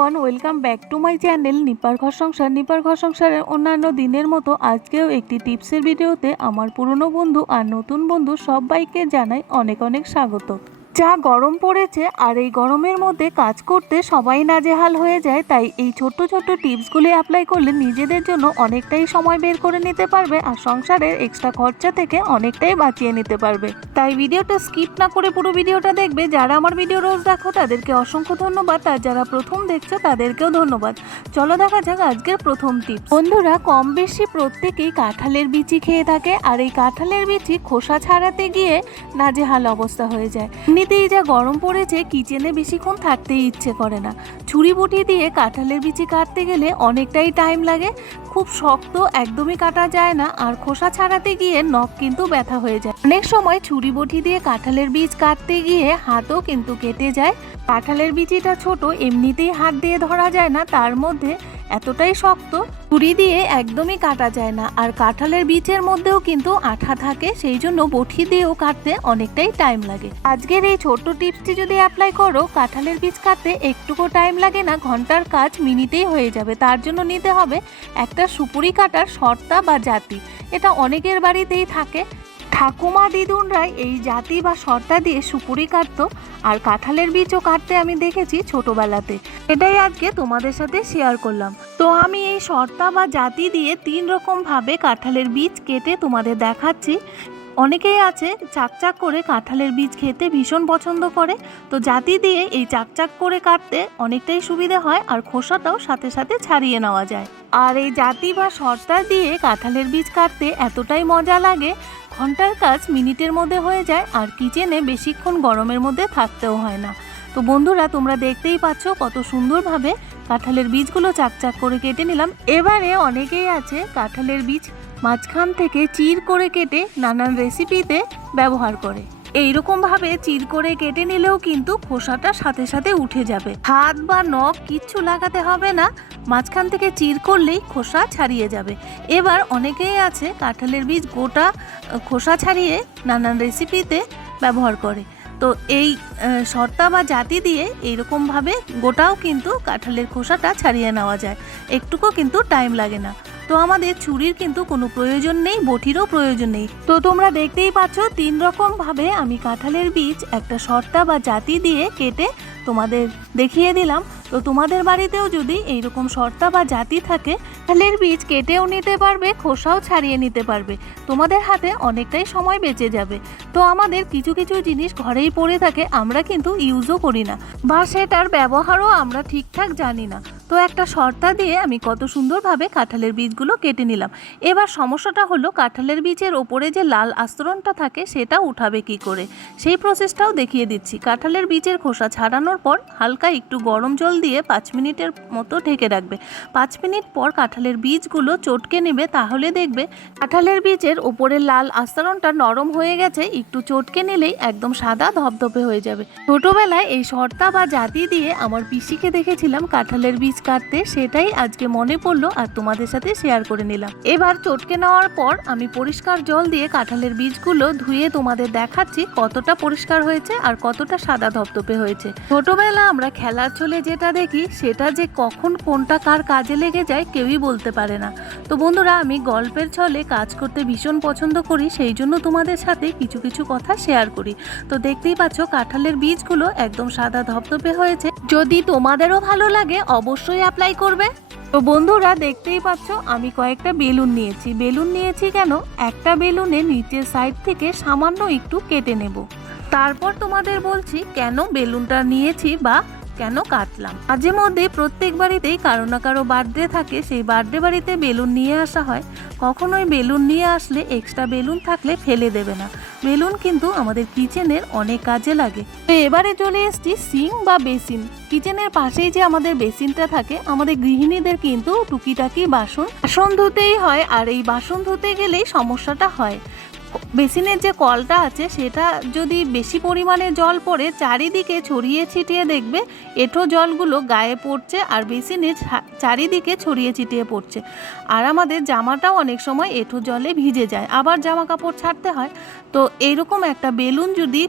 Everyone welcome back to my channel নিপার ঘর সংসার নিপার ঘর সংসারের অন্যান্য দিনের মতো আজকেও একটি টিপসের ভিডিওতে আমার পুরনো বন্ধু আর নতুন বন্ধু সবাইকে জানাই অনেক অনেক স্বাগত। যা গরম পড়েছে আর এই গরমের মধ্যে কাজ করতে সবাই নাজেহাল হয়ে যায়, তাই এই ছোট্ট ছোট্ট টিপসগুলি অ্যাপ্লাই করলে নিজেদের জন্য অনেকটাই সময় বের করে নিতে পারবে আর সংসারের এক্সট্রা খরচা থেকে অনেকটাই বাঁচিয়ে নিতে পারবে। তাই ভিডিওটা স্কিপ না করে পুরো ভিডিওটা দেখবে। যারা আমার ভিডিও রোজ দেখো, তাদেরকে অসংখ্য ধন্যবাদ। আর যারা প্রথম দেখছ, তাদেরকেও ধন্যবাদ। চলো দেখা যাক আজকের প্রথম টিপ বন্ধুরা, কম বেশি প্রত্যেকেই কাঁঠালের বিচি খেয়ে থাকে। আর এই কাঁঠালের বিচি খোসা ছাড়াতে গিয়ে নাজেহাল অবস্থা হয়ে যায়। এমনিতেই যা গরম পড়েছে, কিচেনে বেশিক্ষণ থাকতেই ইচ্ছে করে না। ছুরি বটি দিয়ে কাঁঠালের বিচি কাটতে গেলে অনেকটাই টাইম লাগে। খুব শক্ত, একদমই কাটা যায় না, আর খোসা ছাড়াতে গিয়ে নখ কিন্তু ব্যথা হয়ে যায়। অনেক সময় ছুরি বটি দিয়ে কাঁঠালের বীজ কাটতে গিয়ে হাতও কিন্তু কেটে যায়। কাঁঠালের বিচিটা ছোট, এমনিতেই হাত দিয়ে ধরা যায় না, তার মধ্যে এতটাই শক্ত, ছুরি দিয়ে একদমই কাটা যায় না। আর কাঁঠালের বীজের মধ্যেও কিন্তু আঠা থাকে, সেই জন্য বটি দিয়েও কাটতে অনেকটাই টাইম লাগে। আজকের এই ছোট্ট টিপসটি যদি অ্যাপ্লাই করো, কাঁঠালের বীজ কাটতে একটুকু টাইম লাগে না, ঘণ্টার কাজ মিনিটেই হয়ে যাবে। তার জন্য নিতে হবে একটা সুপুরি কাটার শর্তা বা জাতি। এটা অনেকের বাড়িতেই থাকে। ঠাকুমা দিদুনরাই এই জাতি বা শর্তা দিয়ে সুপুরি কাটতো, আর কাঁঠালের বীজও কাটতে আমি দেখেছি ছোটবেলাতে। এটাই আজকে তোমাদের সাথে শেয়ার করলাম। তো আমি এই শর্তা বা জাতি দিয়ে তিন রকম ভাবে কাঁঠালের বীজ কেটে তোমাদের দেখাচ্ছি। অনেকেই আছে চাকচাক করে কাঁঠালের বীজ খেতে ভীষণ পছন্দ করে। তো জাতি দিয়ে এই চাকচাক করে কাটতে অনেকটাই সুবিধে হয়, আর খোসাটাও সাথে সাথে ছাড়িয়ে নেওয়া যায়। আর এই জাতি বা শর্তা দিয়ে কাঁঠালের বীজ কাটতে এতটাই মজা লাগে ঘণ্টার কাজ মিনিটের মধ্যে হয়ে যায় আর কিচেনে বেশিক্ষণ গরমের মধ্যে থাকতেও হয় না। তো বন্ধুরা, তোমরা দেখতেই পাচ্ছ কত সুন্দরভাবে কাঁঠালের বীজগুলো চাকচাক করে কেটে নিলাম। এবারে অনেকেই আছে কাঁঠালের বীজ মাঝখান থেকে চির করে কেটে নানান রেসিপিতে ব্যবহার করে। এইরকম ভাবে চির করে কেটে নিলেও কিন্তু খোসাটা সাথে সাথে উঠে যাবে। হাত বা নখ কিচ্ছু লাগাতে হবে না, মাঝখান থেকে চির করলেই খোসা ছাড়িয়ে যাবে। এবার অনেকেই আছে কাঁঠালের বীজ গোটা খোসা ছাড়িয়ে নানান রেসিপিতে ব্যবহার করে। তো এই শর্তা বা জাতি দিয়ে এইরকমভাবে গোটাও কিন্তু কাঁঠালের খোসাটা ছাড়িয়ে নেওয়া যায়। একটুকু কিন্তু টাইম লাগে না। তো আমাদের ছুরির কিন্তু কোনো প্রয়োজন নেই, বটিরও প্রয়োজন নেই। তো তোমরা দেখতেই পাচ্ছ, তিন রকম ভাবে আমি কাঁঠালের বীজ, একটা সর্তা বা জাতি দিয়ে কেটে তোমাদের দেখিয়ে দিলাম। তো তোমাদের বাড়িতেও যদি এইরকম শর্তা বা জাতি থাকে কাঁঠালের বীজ কেটেও নিতে পারবে, খোসাও ছাড়িয়ে নিতে পারবে। তোমাদের হাতে অনেকটাই সময় বেঁচে যাবে। তো আমাদের কিছু কিছু জিনিস ঘরেই পড়ে থাকে, আমরা কিন্তু ইউজও করি না। বা সেটার ব্যবহারও আমরা ঠিকঠাক জানি না। তো একটা শর্তা দিয়ে আমি কত সুন্দরভাবে কাঁঠালের বীজগুলো কেটে নিলাম। এবার সমস্যাটা হলো, কাঁঠালের বীজের ওপরে যে লাল আস্তরণটা থাকে, সেটা উঠাবে কি করে? সেই প্রসেসটাও দেখিয়ে দিচ্ছি। কাঁঠালের বীজের খোসা ছাড়ানোর পর হালকা একটু গরম জল দিয়ে পাঁচ মিনিটের মতো ঢেকে রাখবে। পাঁচ মিনিট পর কাঁঠালের বীজগুলো চটকে নেবে, তাহলে দেখবে কাঁঠালের বীজের ওপরের লাল আস্তরণটা নরম হয়ে গেছে, একটু চটকে নিলেই একদম সাদা ধপধপে হয়ে যাবে। ছোটবেলায় এই শর্তা বা জাতি দিয়ে আমার পিসিকে দেখেছিলাম কাঁঠালের বীজ কাটতে, সেটাই আজকে মনে পড়ল আর তোমাদের সাথে শেয়ার করে নিলাম। এবার চটকে নেওয়ার পর আমি পরিষ্কার জল দিয়ে কাঁঠালের বীজগুলো ধুয়ে তোমাদের দেখাচ্ছি কতটা পরিষ্কার হয়েছে আর কতটা সাদা ধপধপে হয়েছে। ছোটবেলা আমরা খেলার ছলে যেটা দেখি সেটা যে কখন কোনটা কার কাজে লেগে যায় কেউই বলতে পারে না। তো বন্ধুরা, আমি গল্পের ছলে কাজ করতে ভীষণ পছন্দ করি, সেই জন্য তোমাদের সাথে কিছু কিছু কথা শেয়ার করি। তো দেখতেই পাচ্ছ কাঁঠালের বীজগুলো একদম সাদা ধপধপে হয়েছে। যদি তোমাদেরও ভালো লাগে, অবশ্যই অ্যাপ্লাই করবে। তো বন্ধুরা, দেখতেই পাচ্ছ আমি কয়েকটা বেলুন নিয়েছি। বেলুন নিয়েছি কেন? একটা বেলুনে নিচের সাইড থেকে সামান্য একটু কেটে নেব। তারপর তোমাদের বলছি, কেন বেলুনটা নিয়েছি বা কেন কাটলাম? মাঝে মধ্যে প্রত্যেক বাড়িতেই কারও না কারও বার্থডে থাকে, সেই বার্থডে বাড়িতে বেলুন নিয়ে আসা হয়। কখনোই বেলুন নিয়ে আসলে এক্সট্রা বেলুন থাকলে ফেলে দেবে না। বেলুন কিন্তু আমাদের কিচেনের অনেক কাজে লাগে। তো এবারে চলে এসেছি সিং বা বেসিন। কিচেনের পাশেই যে আমাদের বেসিনটা থাকে, আমাদের গৃহিণীদের কিন্তু টুকিটাকি বাসন বাসন ধুতেই হয়, আর এই বাসন ধুতে গেলেই সমস্যাটা হয়। বেসিনের যে কলটা আছে, সেটা যদি বেশি পরিমাণে জল পড়ে, চারিদিকে ছড়িয়ে ছিটিয়ে দেখবে এঁঠো জলগুলো গায়ে পড়ছে আর বেসিনে চারিদিকে ছড়িয়ে ছিটিয়ে পড়ছে। আর আমাদের জামাটাও অনেক সময় এঁঠো জলে ভিজে যায়। আবার জামা কাপড় ছাড়তে হয়। তো এইরকম একটা বেলুন যদি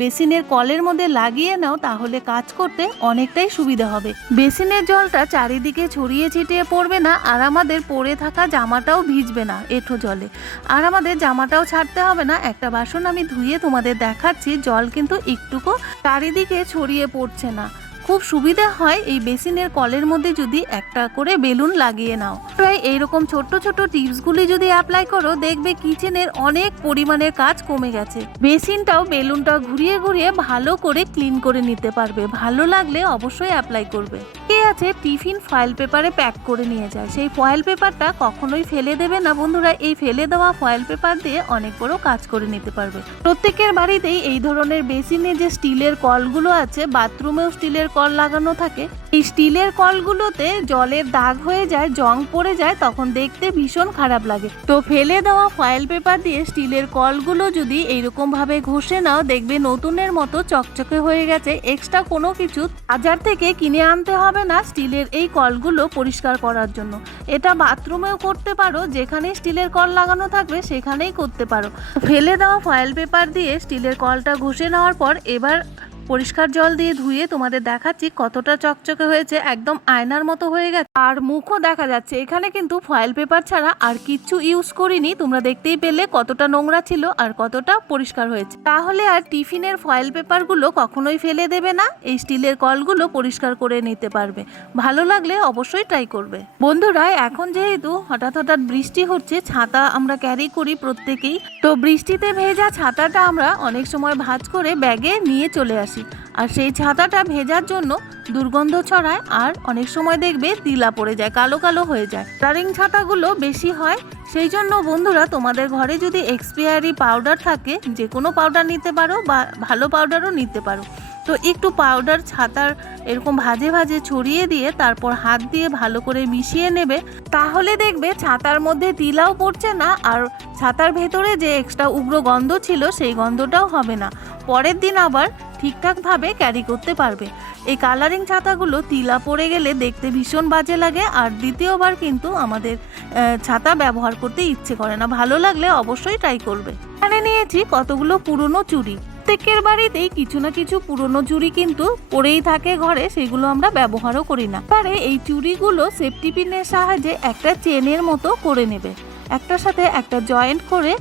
বেসিনের কলের মধ্যে লাগিয়ে নাও, তাহলে কাজ করতে অনেকটাই সুবিধা হবে। বেসিনের জলটা চারিদিকে ছড়িয়ে ছিটিয়ে পড়বে না, আর আমাদের পরে থাকা জামাটাও ভিজবে না এঁঠো জলে। আর আমাদের জামাটাও ছাড়তে হবে না। একটা বাসন আমি ধুয়ে তোমাদের দেখাচ্ছি, জল কিন্তু একটুকু চারিদিকে ছড়িয়ে পড়ছে না। খুব সুবিধা হয় এই বেসিনের কলের মধ্যে যদি একটা করে বেলুন লাগিয়ে নাও। প্রায় এইরকম ছোট্ট ছোট্ট টিপসগুলি যদি অ্যাপ্লাই করো, দেখবে কিচেনের অনেক পরিমাণের কাজ কমে গেছে। বেসিনটাও বেলুনটা ঘুরিয়ে ঘুরিয়ে ভালো করে ক্লিন করে নিতে পারবে। ভালো লাগলে অবশ্যই অ্যাপ্লাই করবে। কে আছে টিফিন ফয়েল পেপারে প্যাক করে নিয়ে যায়? সেই ফয়েল পেপারটা কখনোই ফেলে দেবে না। বন্ধুরা, এই ফেলে দেওয়া ফয়েল পেপার দিয়ে অনেক বড় কাজ করে নিতে পারবে। প্রত্যেকের বাড়িতেই এই ধরনের বেসিনে যে স্টিলের কলগুলো আছে, বাথরুমেও স্টিলের কল লাগানো থাকে। এই স্টিলের কলগুলোতে জলের দাগ হয়ে যায়, জং পড়ে যায়, তখন দেখতে ভীষণ খারাপ লাগে। তো ফেলে দেওয়া ফয়েল পেপার দিয়ে স্টিলের কলগুলো যদি এইরকম ভাবে ঘষে নাও, দেখবে নতুনের মতো চকচকে হয়ে গেছে। এক্সট্রা কোনো কিছু বাজার থেকে কিনে আনতে হবে না স্টিলের এই কলগুলো পরিষ্কার করার জন্য। এটা বাথরুমেও করতে পারো, যেখানে স্টিলের কল লাগানো থাকবে সেখানেই করতে পারো। ফেলে দেওয়া ফয়েল পেপার দিয়ে স্টিলের কলটা ঘষে নেওয়ার পর এবার পরিষ্কার জল দিয়ে ধুয়ে তোমাদের দেখাচ্ছি কতটা চকচকে হয়েছে, একদম আয়নার মতো হয়ে গেছে। আর মুখও দেখা যাচ্ছে, এখানে কিন্তু ফয়েল পেপার ছাড়া আর কিচ্ছু ইউজ করিনি, তোমরা দেখতেই পেলে কতটা নোংরা ছিল আর কতটা পরিষ্কার হয়েছে। তাহলে আর টিফিনের ফয়েল পেপারগুলো কখনোই ফেলে দেবে না, এই স্টিলের কলগুলো পরিষ্কার করে নিতে পারবে। ভালো লাগলে অবশ্যই ট্রাই করবে। বন্ধুরা, এখন যেহেতু হঠাৎ হঠাৎ বৃষ্টি হচ্ছে, ছাতা আমরা ক্যারি করি প্রত্যেকেই, তো বৃষ্টিতে ভেজা ছাতাটা আমরা অনেক সময় ভাঁজ করে ব্যাগে নিয়ে চলে আসি। আর সেই ছাতাটা ভেজার জন্য দুর্গন্ধ ছড়ায় আর অনেক সময় দেখবে তিলা পড়ে যায়, কালো কালো হয়ে যায়। কালারিং ছাতাগুলো বেশি হয়, সেই জন্য বন্ধুরা তোমাদের ঘরে যদি এক্সপায়ারি পাউডার থাকে, যে কোনো পাউডার নিতে পারো বা ভালো পাউডারও নিতে পারো। তো একটু পাউডার ছাতার এরকম ভাজে ভাজে ছড়িয়ে দিয়ে তারপর হাত দিয়ে ভালো করে মিশিয়ে নেবে, তাহলে দেখবে ছাতার মধ্যে তিলাও পড়ছে না আর ছাতার ভেতরে যে এক্সট্রা উগ্র গন্ধ ছিল, সেই গন্ধটাও হবে না। পরের দিন আবার ঠিকঠাকভাবে ক্যারি করতে পারবে। এই কালারিং ছাতাগুলো তিলা পড়ে গেলে দেখতে ভীষণ বাজে লাগে, আর দ্বিতীয়বার কিন্তু আমাদের ছাতা ব্যবহার করতে ইচ্ছে করে না। ভালো লাগলে অবশ্যই ট্রাই করবে। এখানে নিয়েছি কতগুলো পুরনো চুড়ি। প্রত্যেকের বাড়িতেই কিছু না কিছু পুরনো চুড়ি কিন্তু পরেই থাকে ঘরে, সেগুলো আমরা ব্যবহারও করি না। পারে এই চুড়িগুলো সেফটি পিনের সাহায্যে একটা চেনের মতো করে নেবে। একটার সাথে একটা জয়েন্ট করে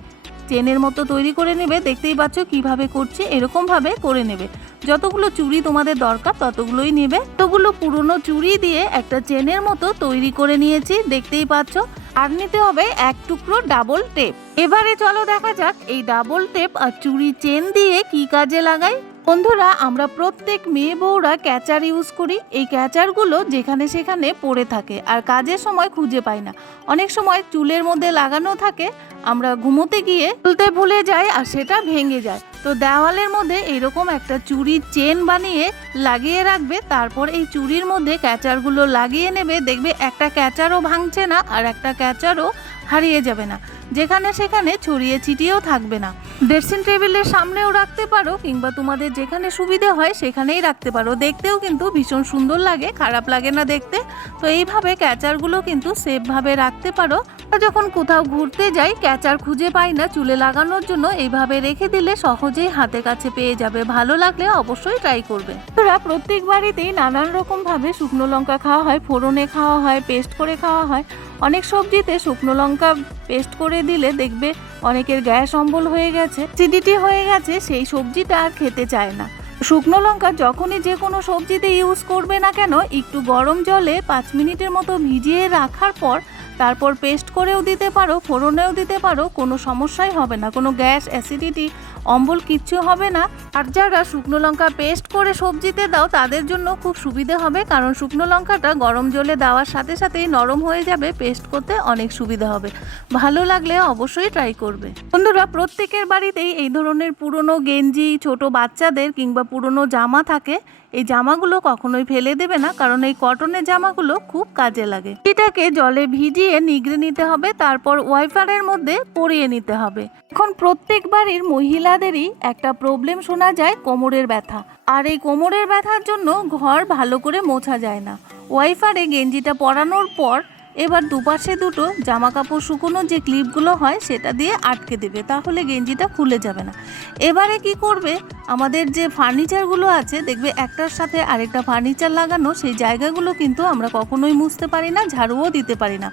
চেনের মতো তৈরি করে নেবে, দেখতেই পাচ্ছ কীভাবে করছে, এরকমভাবে করে নেবে। যতগুলো চুড়ি তোমাদের দরকার ততগুলোই নেবে। ততগুলো পুরনো চুড়ি দিয়ে একটা চেনের মতো তৈরি করে নিয়েছি, দেখতেই পাচ্ছ। আর নিতে হবে এক টুকরো ডাবল টেপ। এবারে চলো দেখা যাক এই ডাবল টেপ আর চুড়ি চেন দিয়ে কি কাজে লাগাই। বন্ধুরা, আমরা প্রত্যেক মেয়ে বউরা ক্যাচার ইউজ করি। এই ক্যাচারগুলো যেখানে সেখানে পড়ে থাকে আর কাজের সময় খুঁজে পাই না। অনেক সময় চুলের মধ্যে লাগানো থাকে, আমরা ঘুমোতে গিয়ে তুলতে ভুলে যাই আর সেটা ভেঙে যায়। তো দেওয়ালের মধ্যে এরকম একটা চুড়ির চেন বানিয়ে লাগিয়ে রাখবে, তারপর এই চুড়ির মধ্যে ক্যাচারগুলো লাগিয়ে নেবে। দেখবে একটা ক্যাচারও ভাঙছে না আর একটা ক্যাচারও হারিয়ে যাবে না। যেখানে সেখানে ছড়িয়ে ছিটিয়েও থাকবে না। ড্রেসিং টেবিলের সামনেও রাখতে পারো কিংবা তোমাদের যেখানে সুবিধে হয় সেখানেই রাখতে পারো। দেখতেও কিন্তু ভীষণ সুন্দর লাগে, খারাপ লাগে না দেখতে। তো এইভাবে ক্যাচারগুলো কিন্তু সেফভাবে রাখতে পারো। যখন কোথাও ঘুরতে যাই ক্যাচার খুঁজে পাই না, চুলে লাগানোর জন্য এইভাবে রেখে দিলে সহজেই হাতে কাছে পেয়ে যাবে। ভালো লাগলে অবশ্যই ট্রাই করবে। তোরা প্রত্যেক বাড়িতেই নানান রকমভাবে শুকনো লঙ্কা খাওয়া হয়, ফোড়নে খাওয়া হয় পেস্ট করে খাওয়া হয়। অনেক সবজিতে শুকনো লঙ্কা পেস্ট করে দিলে দেখবে অনেকের গ্যাস অম্বল হয়ে গেছে সিডিটি হয়ে গেছে, সেই সবজিটা আর খেতে চায় না। শুকনো লঙ্কা যখনই যে কোনো সবজিতে ইউজ করবে না কেন, একটু গরম জলে পাঁচ মিনিটের মতো ভিজিয়ে রাখার পর তারপর পেস্ট করেও দিতে পারো, ফোড়নেও দিতে পারো, কোনো সমস্যাই হবে না। কোনো গ্যাস, অ্যাসিডিটি, অম্বল কিচ্ছু হবে না। আর যারা শুকনো লঙ্কা পেস্ট করে সবজিতে দাও, তাদের জন্য খুব সুবিধে হবে, কারণ শুকনো লঙ্কাটা গরম জলে দেওয়ার সাথে সাথেই নরম হয়ে যাবে, পেস্ট করতে অনেক সুবিধা হবে। ভালো লাগলে অবশ্যই ট্রাই করবে। বন্ধুরা, প্রত্যেকের বাড়িতেই এই ধরনের পুরনো গেঞ্জি, ছোট বাচ্চাদের কিংবা পুরনো জামা থাকে। এই জামাগুলো কখনোই ফেলে দেবে না, কারণ এই কটনের জামাগুলো খুব কাজে লাগে। এটাকে জলে ভিজিয়ে নিগড়ে নিতে হবে, তারপর ওয়াইফারের মধ্যে পরিয়ে নিতে হবে। এখন প্রত্যেক বাড়ির মহিলাদেরই একটা প্রবলেম শোনা যায় কোমরের ব্যথা। আর এই কোমরের ব্যথার জন্য ঘর ভালো করে মোছা যায় না। ওয়াইফারে গেঞ্জিটা পরানোর পর এবার দুপাশে দুটো জামা কাপড় শুকোনো যে ক্লিপগুলো হয় সেটা দিয়ে আটকে দেবে, তাহলে গেঞ্জিটা খুলে যাবে না। এবারে কি করবে? আমাদের যে ফার্নিচারগুলো আছে, দেখবে একটার সাথে আরেকটা ফার্নিচার লাগানো, সেই জায়গাগুলো কিন্তু আমরা কখনোই মুছতে পারি না, ঝাড়ুও দিতে পারি না।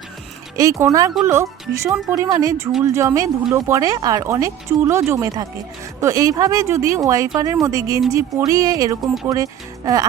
এই কোনারগুলো ভীষণ পরিমাণে ঝুল জমে ধুলো পড়ে আর অনেক চুলও জমে থাকে। তো এইভাবে যদি ওয়াইফারের মধ্যে গেঞ্জি পরিয়ে এরকম করে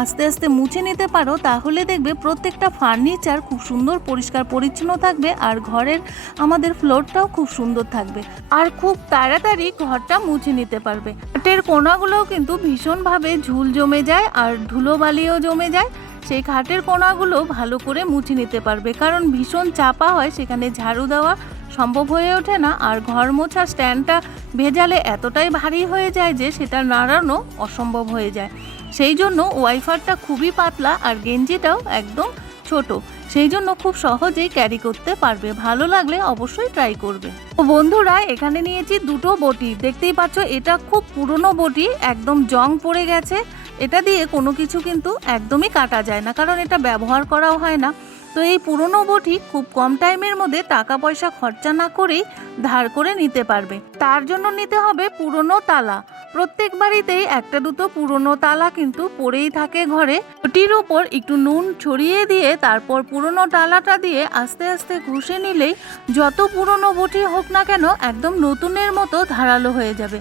আস্তে আস্তে মুছে নিতে পারো, তাহলে দেখবে প্রত্যেকটা ফার্নিচার খুব সুন্দর পরিষ্কার পরিচ্ছন্ন থাকবে আর ঘরের আমাদের ফ্লোরটাও খুব সুন্দর থাকবে। আর খুব তাড়াতাড়ি ঘরটা মুছে নিতে পারবে। খাটের কোনাগুলোও কিন্তু ভীষণভাবে ঝুল জমে যায় আর ধুলোবালিও জমে যায়। সেই খাটের কোনাগুলো ভালো করে মুছে নিতে পারবে। কারণ ভীষণ চাপা হয়, সেখানে ঝাড়ু দেওয়া সম্ভব হয়ে ওঠে না। আর ঘর মোছা স্ট্যান্ডটা ভেজালে এতটাই ভারী হয়ে যায় যে সেটা নাড়ানো অসম্ভব হয়ে যায়। সেই জন্য ওয়াইফারটা খুবই পাতলা আর গেঞ্জিটাও একদম ছোট। সেই জন্য খুব সহজেই ক্যারি করতে পারবে। ভালো লাগলে অবশ্যই ট্রাই করবে। বন্ধুরা, এখানে নিয়েছি দুটো বটি। দেখতেই পাচ্ছ, এটা খুব পুরনো বটি, একদম জং পড়ে গেছে। এটা দিয়ে কোনো কিছু কিন্তু একদমই কাটা যায় না, কারণ এটা ব্যবহার করাও হয় না। তো এই পুরনো বটি খুব কম টাইমের মধ্যে টাকা পয়সা খরচা না করেই ধার করে নিতে পারবে। তার জন্য নিতে হবে পুরনো তালা। প্রত্যেক বাড়িতেই একটা দুটো পুরনো তালা কিন্তু পড়েই থাকে ঘরে। ওটির ওপর একটু নুন ছড়িয়ে দিয়ে তারপর পুরনো তালাটা দিয়ে আস্তে আস্তে ঘষে নিলেই যত পুরনো বটি হোক না কেন একদম নতুনের মতো ধারালো হয়ে যাবে।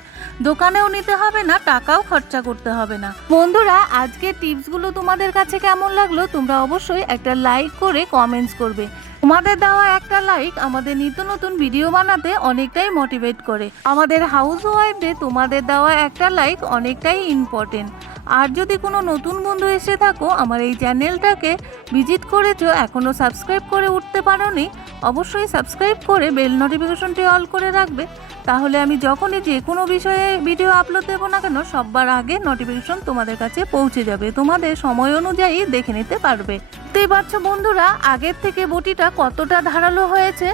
দোকানেও নিতে হবে না, টাকাও খরচা করতে হবে না। বন্ধুরা, আজকের টিপসগুলো তোমাদের কাছে কেমন লাগল তোমরা অবশ্যই একটা লাইক করে কমেন্টস করবে। তোমাদের দেওয়া একটা লাইক আমাদের নিত্য নতুন ভিডিও বানাতে অনেকটাই মোটিভেট করে। আমাদের হাউস ওয়াইফদের তোমাদের দেওয়া একটা লাইক অনেকটাই ইম্পর্টেন্ট আর যদি কোনো নতুন বন্ধু এসে থাকো, আমার এই চ্যানেলটাকে ভিজিট করেছ, এখনও সাবস্ক্রাইব করে উঠতে পারোনি, অবশ্যই সাবস্ক্রাইব করে বেল নোটিফিকেশনটি অল করে রাখবে। তাহলে আমি যখনই যে কোনো বিষয়ে ভিডিও আপলোড দেবো না কেন, সববার আগে নোটিফিকেশন তোমাদের কাছে পৌঁছে যাবে। তোমাদের সময় অনুযায়ী দেখে নিতে পারবে। দেখতেই পাচ্ছ বন্ধুরা, আগের থেকে বটিটা কতটা ধারালো হয়েছে?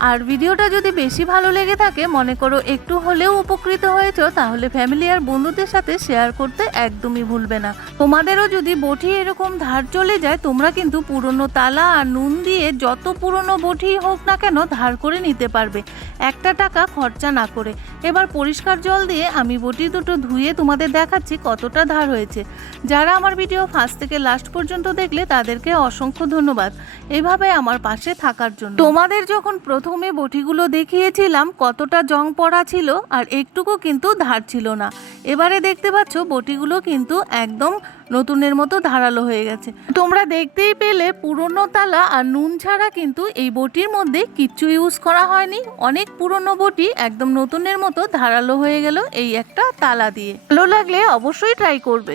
আর ভিডিওটা যদি বেশি ভালো লেগে থাকে, মনে করো একটু হলেও উপকৃত হয়েছো, তাহলে ফ্যামিলি আর বন্ধুদের সাথে শেয়ার করতে একদমই ভুলবে না। তোমাদেরও যদি বটি এরকম ধার চলে যায়, তোমরা কিন্তু পুরনো তালা আর নুন দিয়ে যত পুরনো বটি হোক না কেন ধার করে নিতে পারবে। একটা টাকা খরচা না করে। এবার পরিষ্কার জল দিয়ে আমি বটি দুটো ধুয়ে তোমাদের দেখাচ্ছি কতটা ধার হয়েছে। যারা আমার ভিডিও ফার্স্ট থেকে লাস্ট পর্যন্ত দেখলে, তাদেরকে অসংখ্য ধন্যবাদ। এভাবে আমার পাশে থাকার জন্য। তোমাদের যখন প্রথমে বটিগুলো দেখিয়েছিলাম কতটা জং পড়া ছিল আর একটুকু কিন্তু ধার ছিল না। এবারে দেখতে পাচ্ছ বটিগুলো কিন্তু একদম নতুনের মতো ধারালো হয়ে গেছে। তোমরা দেখতেই পেলে পুরনো তালা আর নুন ছাড়া কিন্তু এই বটির মধ্যে কিচ্ছু ইউজ করা হয়নি। অনেক পুরনো বটি একদম নতুনের মতো ধারালো হয়ে গেল এই একটা তালা দিয়ে। ভালো লাগলে অবশ্যই ট্রাই করবে।